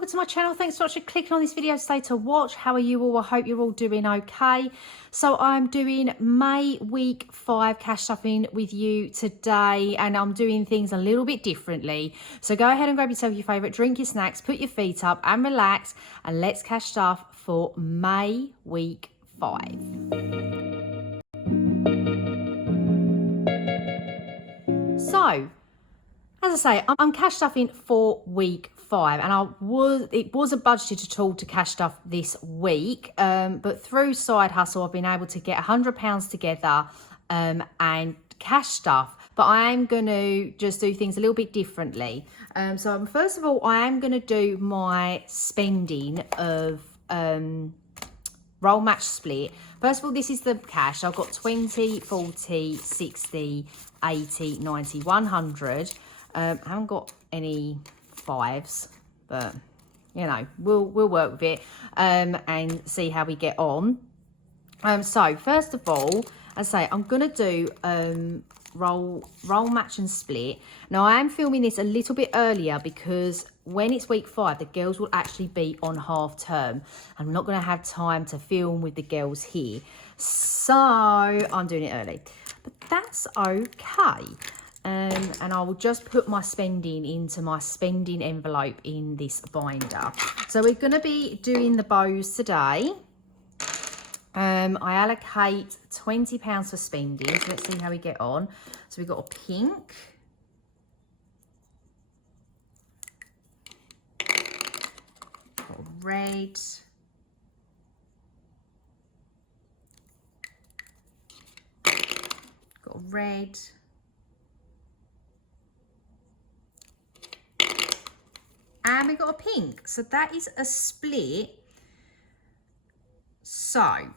welcome to my channel. Thanks so much for clicking on this video today to watch. How are you all? I hope you're all doing okay. So I'm doing May week 5 cash stuffing with you today, and I'm doing things a little bit differently. So go ahead and grab yourself your favourite drink, your snacks, put your feet up and relax, and let's cash stuff for May week 5. So, as I say, I'm cash stuffing for week 5, and it was a budgeted tool to cash stuff this week, but through side hustle, I've been able to get £100 together and cash stuff. But I am going to just do things a little bit differently. So first of all, I am going to do my spending of roll match split. First of all, this is the cash. I've got 20, 40, 60, 80, 90, 100. I haven't got any 5s, but you know, we'll work with it and see how we get on. So first of all, as I say, I'm gonna do roll match and split. Now I am filming this a little bit earlier because when it's week 5, the girls will actually be on half term. I'm not gonna have time to film with the girls here, so I'm doing it early, but that's okay. And I will just put my spending into my spending envelope in this binder. So we're going to be doing the bows today. I allocate £20 for spending. So let's see how we get on. So we've got a pink. Got a red. Got a red. And we got a pink, so that is a split. So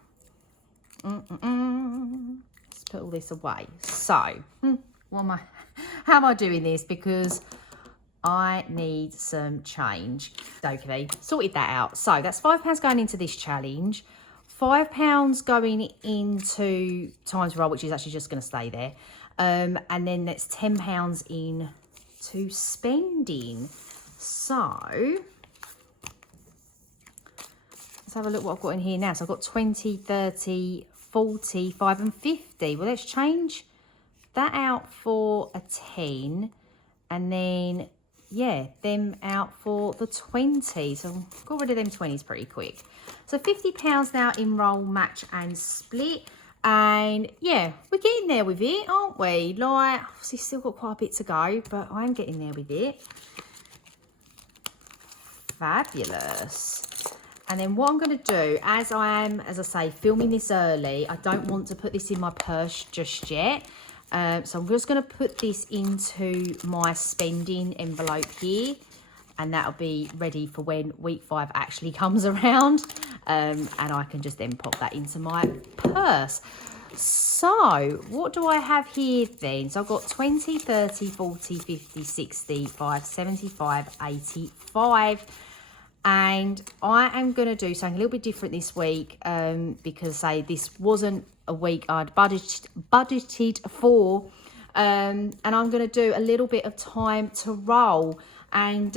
let's put all this away. So how am I doing this? Because I need some change. Okay, sorted that out. So that's £5 going into this challenge, £5 going into times roll, which is actually just going to stay there, and then that's £10 in to spending. So let's have a look what I've got in here now. So I've got 20, 30, 40, 5 and 50. Well, let's change that out for a 10, and then yeah, them out for the 20. So I've got rid of them 20s pretty quick. So £50 now in roll, match and split. And yeah, we're getting there with it, aren't we? Like, obviously still got quite a bit to go, but I'm getting there with it. Fabulous. And then what I'm going to do, as I say, filming this early, I don't want to put this in my purse just yet. So I'm just going to put this into my spending envelope here, and that'll be ready for when week 5 actually comes around. And I can just then pop that into my purse. So what do I have here then? So I've got 20, 30, 40, 50, 60, 5, 75, 85. And I am going to do something a little bit different this week because, say, this wasn't a week I'd budgeted for. And I'm going to do a little bit of time to roll. And,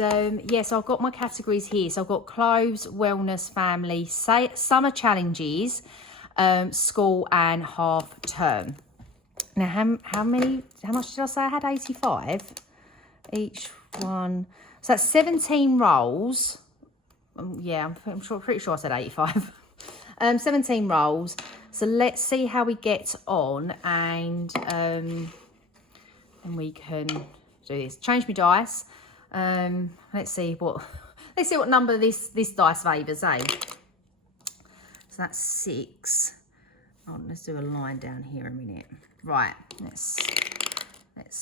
yeah, so I've got my categories here. So I've got clothes, wellness, family, summer challenges, school and half term. Now, how much did I say I had? 85 each one. So that's 17 rolls. Yeah, I'm pretty sure I said 85. 17 rolls. So let's see how we get on, and we can do this. Change my dice. Let's see what number this dice favours, eh? So that's 6. Oh, let's do a line down here a minute. Right, let's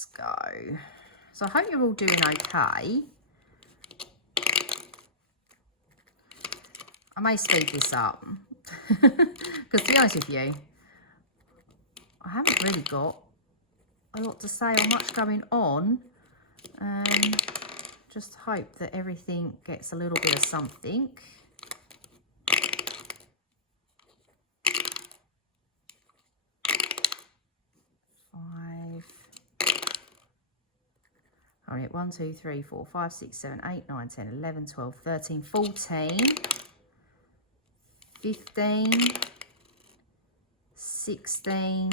go. So I hope you're all doing okay. I may speed this up because, to be honest with you, I haven't really got a lot to say or much going on. Just hope that everything gets a little bit of something. Only 1, 2, 3, 4, 5, 6, 7, 8, 9, 10, 11, 12, 13, 14, 15, 16,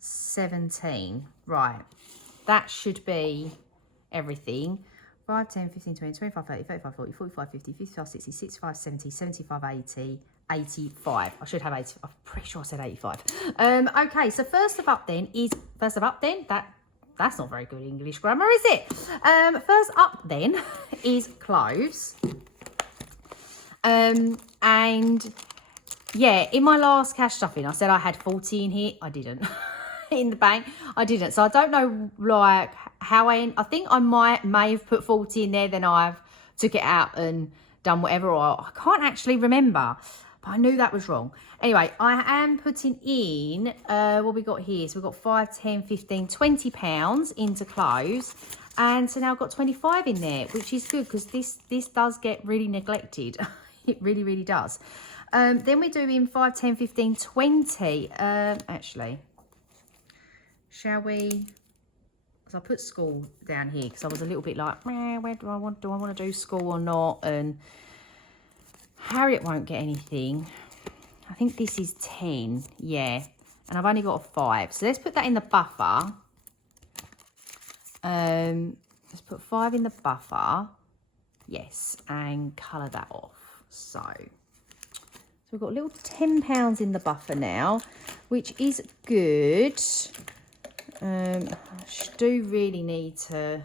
17. Right. That should be everything. 5, 10, 15, 20, 25, 30, 35, 40, 45, 50, 55, 60, 65, 70, 75, 80, 85. I should have 80. I'm pretty sure I said 85. Okay, so first up then, that's not very good English grammar, is it? First up then is clothes. And yeah, in my last cash stuffing, I said I had 40 in here. I didn't. In the bank, I didn't. So I don't know, like, how I think I may have put 40 in there, then I've took it out and done whatever, or I can't actually remember, but I knew that was wrong. Anyway, I am putting in what we got here. So we've got 5, 10, 15, 20 pounds into clothes, and so now I've got 25 in there, which is good because this does get really neglected. It really, really does. Then we're doing 5, 10, 15, 20. Actually, shall we? Because I put school down here because I was a little bit like, where do I want to do school or not? And Harriet won't get anything. I think this is 10, yeah. And I've only got a 5. So let's put that in the buffer. Let's put 5 in the buffer. Yes, and colour that off. So we've got a little £10 in the buffer now, which is good. I do really need to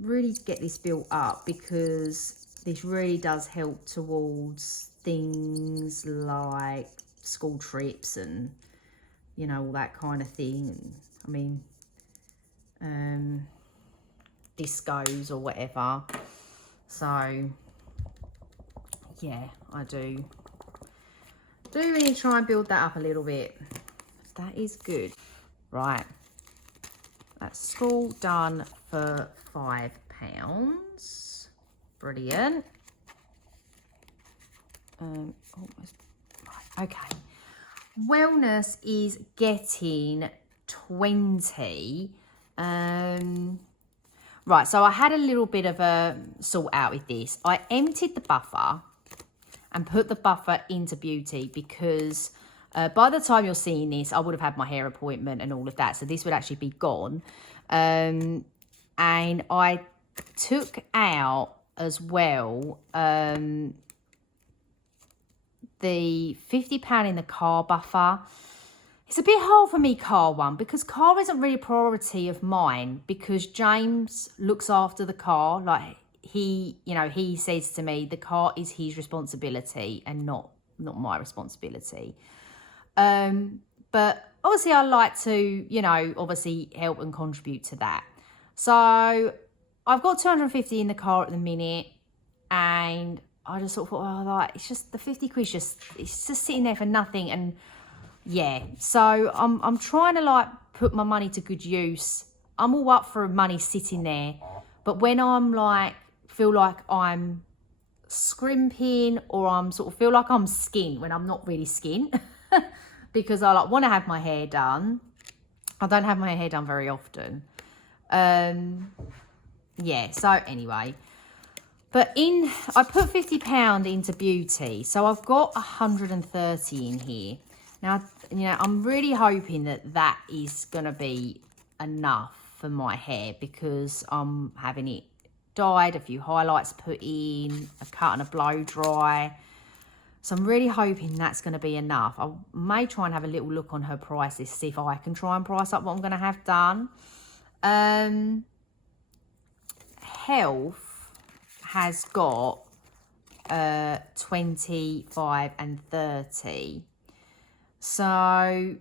really get this built up because this really does help towards things like school trips and, you know, all that kind of thing. I mean, discos or whatever. So yeah, I do really try and build that up a little bit. That is good. Right, that's school done for £5. Brilliant. Okay. Wellness is getting 20. Right, so I had a little bit of a sort out with this. I emptied the buffer and put the buffer into beauty because by the time you're seeing this, I would have had my hair appointment and all of that. So this would actually be gone. And I took out as well the £50 in the car buffer. It's a bit hard for me, car one, because car isn't really a priority of mine because James looks after the car. Like he says to me, the car is his responsibility and not my responsibility. But obviously I like to, obviously help and contribute to that. So I've got 250 in the car at the minute, and I just sort of thought, it's just the 50 quid, it's just sitting there for nothing. And yeah, so I'm trying to like put my money to good use. I'm all up for money sitting there, but when I'm like, feel like I'm scrimping or I'm sort of feel like I'm skin when I'm not really skin. Because I want to have my hair done. I don't have my hair done very often. Yeah, so anyway. But I put £50 into beauty. So I've got 130 in here. Now, I'm really hoping that is going to be enough for my hair because I'm having it dyed, a few highlights put in, a cut and a blow dry. So I'm really hoping that's going to be enough. I may try and have a little look on her prices, see if I can try and price up what I'm going to have done. Health has got 25 and 30. So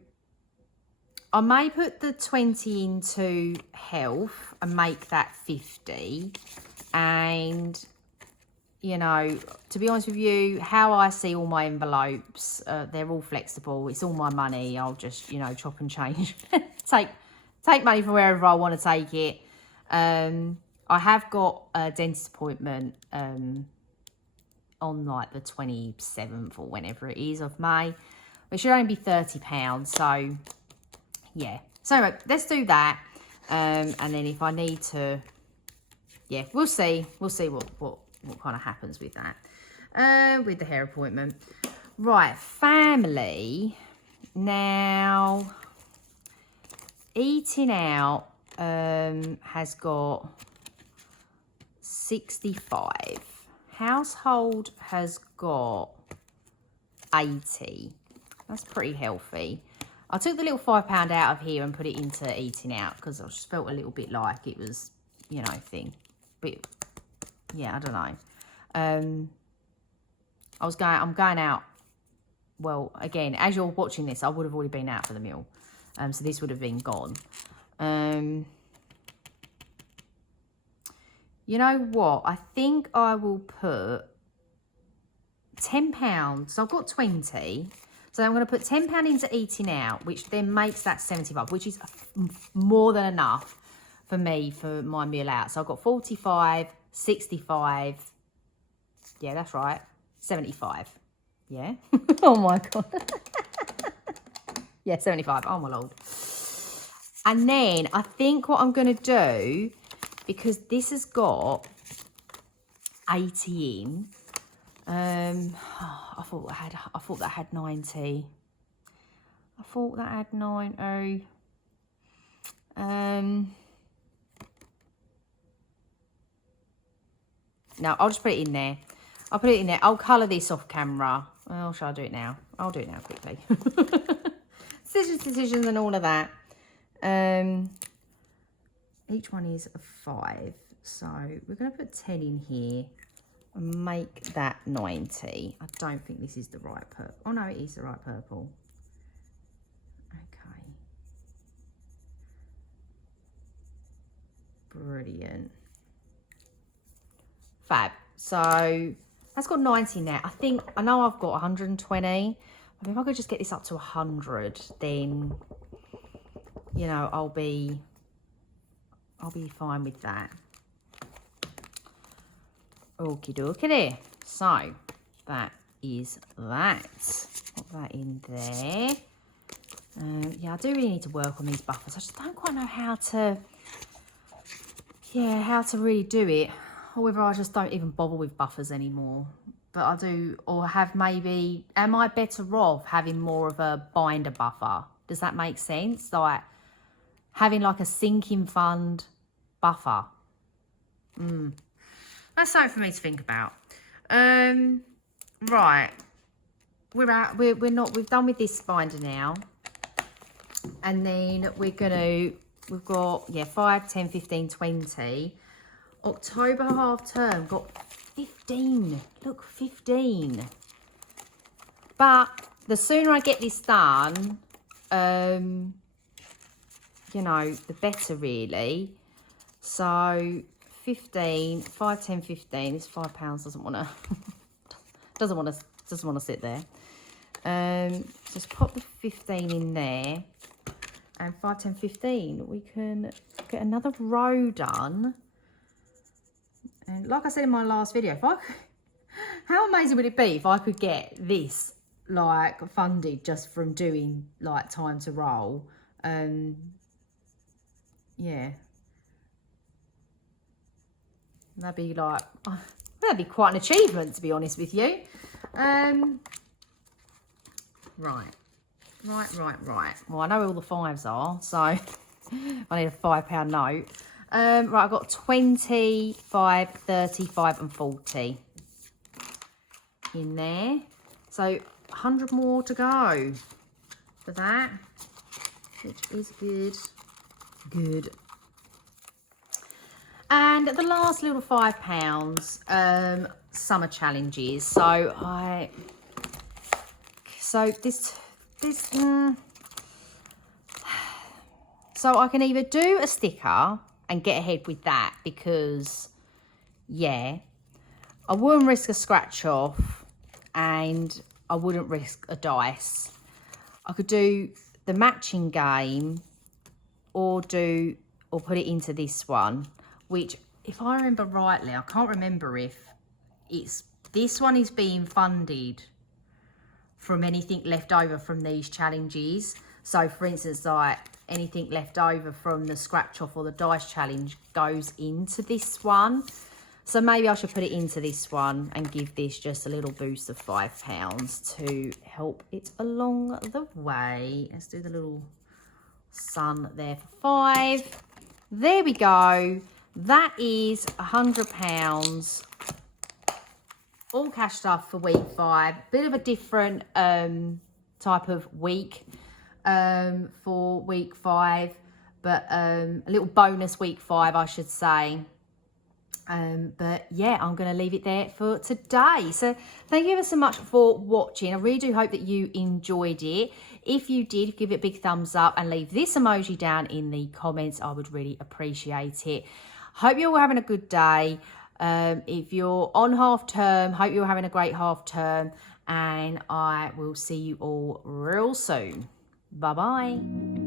I may put the 20 into health and make that 50. And to be honest with you, how I see all my envelopes, they're all flexible. It's all my money. I'll just, chop and change. take money from wherever I want to take it. I have got a dentist appointment on like the 27th or whenever it is of May. It should only be £30. So, yeah. So anyway, let's do that. And then if I need to, yeah, we'll see what kind of happens with that, with the hair appointment. Right, family. Now, eating out has got 65. Household has got 80. That's pretty healthy. I took the little £5 out of here and put it into eating out because I just felt a little bit like it was, you know, thing. But yeah, I don't know. I'm going out. Well, again, as you're watching this, I would have already been out for the meal. So this would have been gone. You know what? I think I will put £10. So I've got 20. So I'm going to put £10 into eating out, which then makes that 75, which is more than enough for me for my meal out. So I've got 45, 65. Yeah, that's right. 75. Yeah. Oh my God. Yeah, 75. Oh my Lord. And then I think what I'm going to do, because this has got 80 in, I thought that had 90. I thought that had 90. No, I'll just put it in there. I'll put it in there. I'll colour this off camera. Well, shall I do it now? I'll do it now quickly. Decisions and all of that. Each one is a 5. So we're going to put 10 in here and make that 90. I don't think this is the right purple. Oh no, it is the right purple. Okay. Brilliant. Fab. So that's got 90 now. I know I've got 120. But if I could just get this up to 100, then, you know, I'll be fine with that. Okie dokie there. So that is that. Put that in there. Yeah, I do really need to work on these buffers. I just don't quite know how to really do it. Or whether I just don't even bother with buffers anymore. But I do, or have maybe, am I better off having more of a binder buffer? Does that make sense? Like having like a sinking fund buffer. That's something for me to think about. Right. We've done with this binder now. And then we've got, yeah, 5, 10, 15, 20. October half term got 15. Look, 15. But the sooner I get this done, you know, the better really. So 15, 5, 10, 15. This £5 doesn't want to sit there. Just pop the 15 in there, and 5, 10, 15. We can get another row done. And like I said in my last video, how amazing would it be if I could get this like funded just from doing like time to roll? Yeah. That'd be like, that'd be quite an achievement, to be honest with you. Right. Well, I know where all the 5s are, so I need a £5 note. Right, I've got 25, 35 and 40 in there. So 100 more to go for that, which is good. Good. And the last little £5, summer challenges. So so I can either do a sticker and get ahead with that, because yeah, I wouldn't risk a scratch off and I wouldn't risk a dice. I could do the matching game or put it into this one, which, if I remember rightly, I can't remember if this one is being funded from anything left over from these challenges. So for instance, like anything left over from the scratch off or the dice challenge goes into this one. So maybe I should put it into this one and give this just a little boost of £5 to help it along the way. Let's do the little sun there for 5. There we go. That is £100 all cash stuff for week 5. Bit of a different type of week for week 5, but a little bonus week 5, I should say. But yeah, I'm going to leave it there for today. So thank you ever so much for watching. I really do hope that you enjoyed it. If you did, give it a big thumbs up and leave this emoji down in the comments. I would really appreciate it. Hope you're all having a good day. If you're on half term, hope you're having a great half term. And I will see you all real soon. Bye-bye.